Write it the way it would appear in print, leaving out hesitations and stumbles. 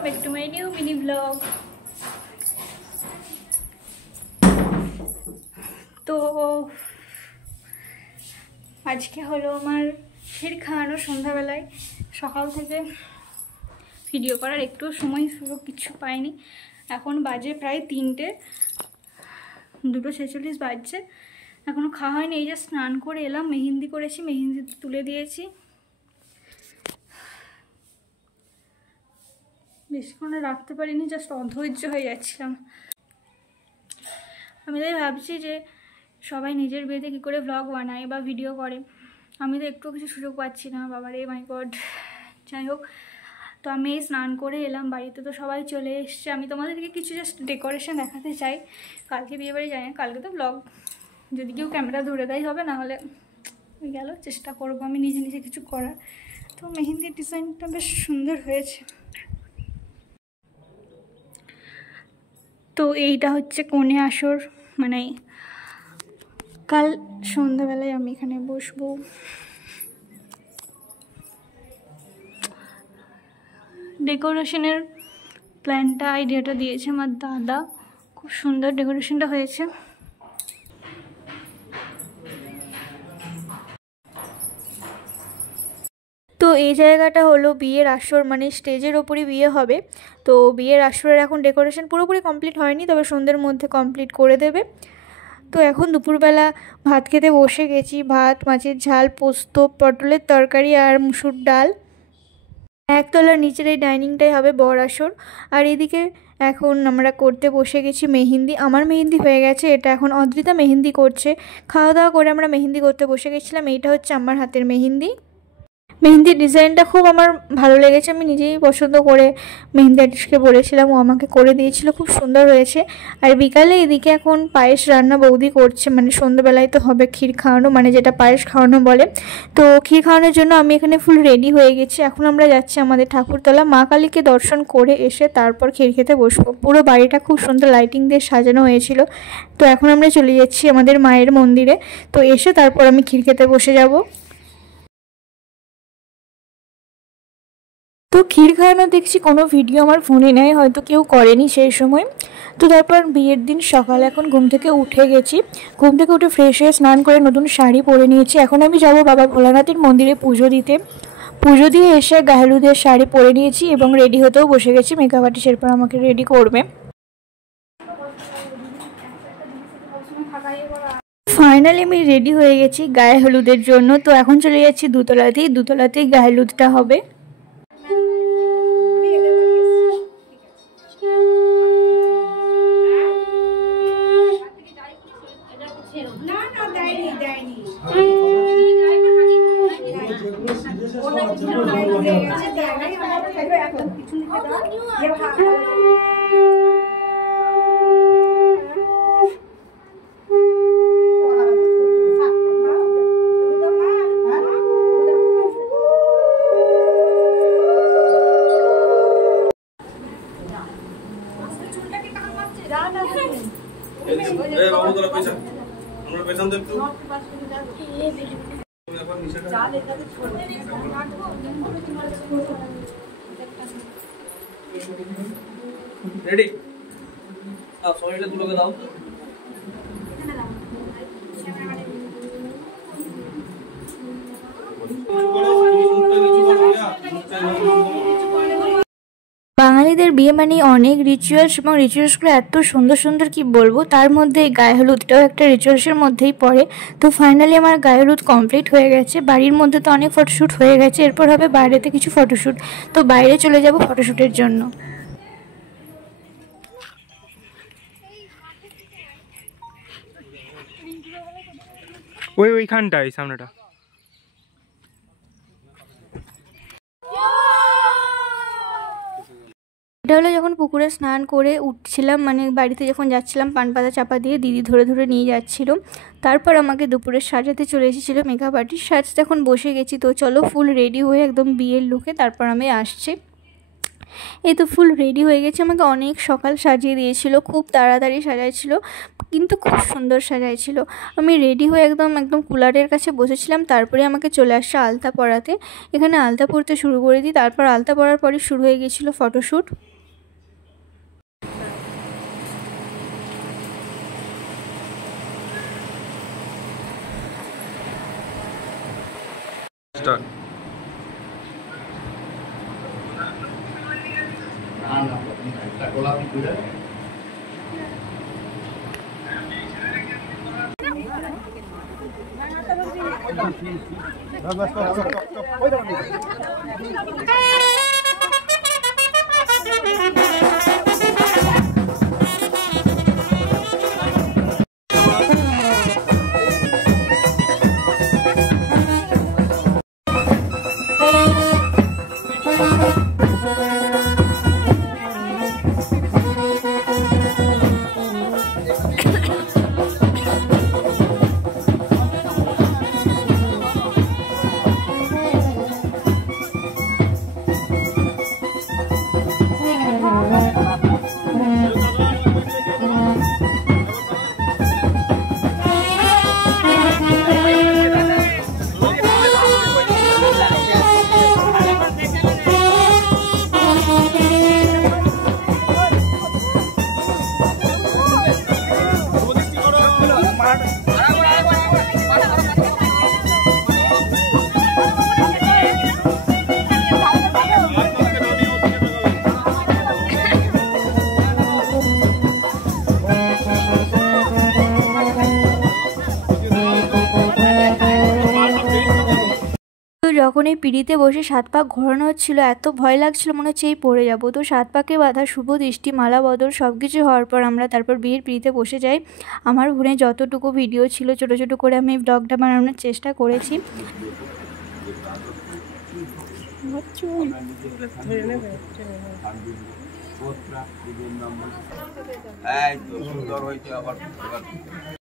Welcome back to my new mini blog. তো আজকে হলো আমার ক্ষীর খাওয়ানো সন্ধ্যাবেলায়। সকাল থেকে ভিডিও করার একটু সময় সুযোগ কিছু পাইনি। এখন বাজে প্রায় 3টে, 2:46 বাজছে, এখনও খাওয়া হয়নি। এই যে স্নান করে এলাম, মেহেন্দি করেছি, মেহেন্দি তুলে দিয়েছি। বেশিক্ষণ রাখতে পারিনি, জাস্ট অধৈর্য হয়ে যাচ্ছিলাম। আমি তাই ভাবছি যে সবাই নিজের বিয়েতে কী করে ব্লগ বানায় বা ভিডিও করে, আমি তো একটু কিছু সুযোগ পাচ্ছি না। বাবারে মাই গড। যাই হোক, তো আমি এই স্নান করে এলাম, বাড়িতে তো সবাই চলে এসছে। আমি তোমাদেরকে কিছু জাস্ট ডেকোরেশন দেখাতে চাই। কালকে বিয়েবাড়ি যাই না, কালকে তো ব্লগ যদি কেউ ক্যামেরা ধরে দেয় হবে, না হলে গেল। চেষ্টা করবো আমি নিজে নিজে কিছু করার। তো মেহেন্দির ডিজাইনটা বেশ সুন্দর হয়েছে। তো এইটা হচ্ছে কনে আসর, মানে কাল সন্ধ্যাবেলায় আমি এখানে বসবো। ডেকোরেশনের প্ল্যানটা, আইডিয়াটা দিয়েছে আমার দাদা। খুব সুন্দর ডেকোরেশনটা হয়েছে। তো এই জায়গাটা হলো বিয়ের আসর, মানে স্টেজের ওপরই বিয়ে হবে। তো বিয়ের আসরের এখন ডেকোরেশন পুরোপুরি কমপ্লিট হয়নি, তবে সন্ধ্যের মধ্যে কমপ্লিট করে দেবে। তো এখন দুপুরবেলা ভাত খেতে বসে গেছি। ভাত, মাছের ঝাল, পোস্ত, পটলের তরকারি আর মুসুর ডাল। একতলার নিচের এই ডাইনিংটাই হবে বর আসর। আর এদিকে এখন আমরা করতে বসে গেছি মেহেন্দি। আমার মেহেন্দি হয়ে গেছে, এটা এখন অদ্রিতা মেহেন্দি করছে। খাওয়া দাওয়া করে আমরা মেহেন্দি করতে বসে গেছিলাম। এইটা হচ্ছে আমার হাতের মেহেন্দি। মেহেন্দির ডিজাইনটা খুব আমার ভালো লেগেছে। আমি নিজেই পছন্দ করে মেহেন্দি আর্টিস্টকে বলেছিলাম, ও আমাকে করে দিয়েছিল। খুব সুন্দর হয়েছে। আর বিকালে এদিকে এখন পায়েস রান্না বৌদি করছে, মানে সন্ধ্যাবেলায় তো হবে ক্ষীর খাওয়ানো, মানে যেটা পায়েস খাওয়ানো বলে। তো ক্ষীর খাওয়ানোর জন্য আমি এখানে ফুল রেডি হয়ে গেছি। এখন আমরা যাচ্ছি আমাদের ঠাকুরতলা, মা কালীকে দর্শন করে এসে তারপর ক্ষীর খেতে বসবো। পুরো বাড়িটা খুব সুন্দর লাইটিং দিয়ে সাজানো হয়েছিল। তো এখন আমরা চলে যাচ্ছি আমাদের মায়ের মন্দিরে। তো এসে তারপর আমি ক্ষীর খেতে বসে যাব। তো ক্ষীর খাওয়ানো দেখছি কোনো ভিডিও আমার ফোনে নেই, হয়তো কেউ করেনি সেই সময়। তো তারপর বিয়ের দিন সকালে এখন ঘুম থেকে উঠে গেছি। ঘুম থেকে উঠে ফ্রেশ হয়ে স্নান করে নতুন শাড়ি পরে নিয়েছি। এখন আমি যাব বাবা ভোলানাথের মন্দিরে পুজো দিতে। পুজো দিয়ে এসে গায়ে হলুদের শাড়ি পরে নিয়েছি এবং রেডি হতেও বসে গেছি। মেকআপ আর্টিস্ট এরপর আমাকে রেডি করবে। ফাইনালি আমি রেডি হয়ে গেছি গায়ে হলুদের জন্য। তো এখন চলে যাচ্ছি দুতলাতেই গায়ে হলুদটা হবে। রেডি? সরিটা দুটোকে দাও। বাঙালিদের বিয়ে মানে অনেক রিচুয়ালস, এবং রিচুয়ালসগুলো এত সুন্দর সুন্দর কি বলবো। তার মধ্যে গায়ে হলুদটাও একটা রিচুয়ালসের মধ্যেই পড়ে। তো ফাইনালি আমার গায়ে হলুদ কমপ্লিট হয়ে গেছে। বাড়ির মধ্যে তো অনেক ফটোশ্যুট হয়ে গেছে, এরপর হবে বাইরেতে কিছু ফটোশ্যুট। তো বাইরে চলে যাব ফটোশ্যুটের জন্য। ওইখানটাই সামনেটা। এটা হলো যখন পুকুরে স্নান করে উঠছিলাম, মানে বাড়িতে যখন যাচ্ছিলাম, পান পাতা চাপা দিয়ে দিদি ধরে ধরে নিয়ে যাচ্ছিল। তারপর আমাকে দুপুরে সাজাতে চলে এসেছিলো মেকআপ আর্টিস্ট। সাজতে এখন বসে গেছি। তো চলো ফুল রেডি হয়ে একদম বিয়ের লুকে তারপর আমি আসছি। এই তো ফুল রেডি হয়ে গেছে। আমাকে অনেক সকাল সাজিয়ে দিয়েছিল, খুব তাড়াতাড়ি সাজাইছিল, কিন্তু খুব সুন্দর সাজাইছিল। আমি রেডি হয়ে একদম কুলারের কাছে বসেছিলাম, তারপরে আমাকে চলে আসছে আলতা পরাতে। এখানে আলতা পরতে শুরু করে দিই, তারপর আলতা পরার পরই শুরু হয়ে গিয়েছিলো ফটোশ্যুট। যখন এই পিঁড়িতে বসে 7 পাক ঘোরানো হচ্ছিল, এত ভয় লাগছিল, মনে হচ্ছে এই পড়ে যাবো। তো 7 পাকে বাঁধা, শুভ দৃষ্টি, মালা বদল সব কিছু হওয়ার পর আমরা তারপর বিয়ের পিঁড়িতে বসে যাই। আমার ফোনে যতটুকু ভিডিও ছিল ছোটো ছোটো করে আমি ব্লগটা বানানোর চেষ্টা করেছি।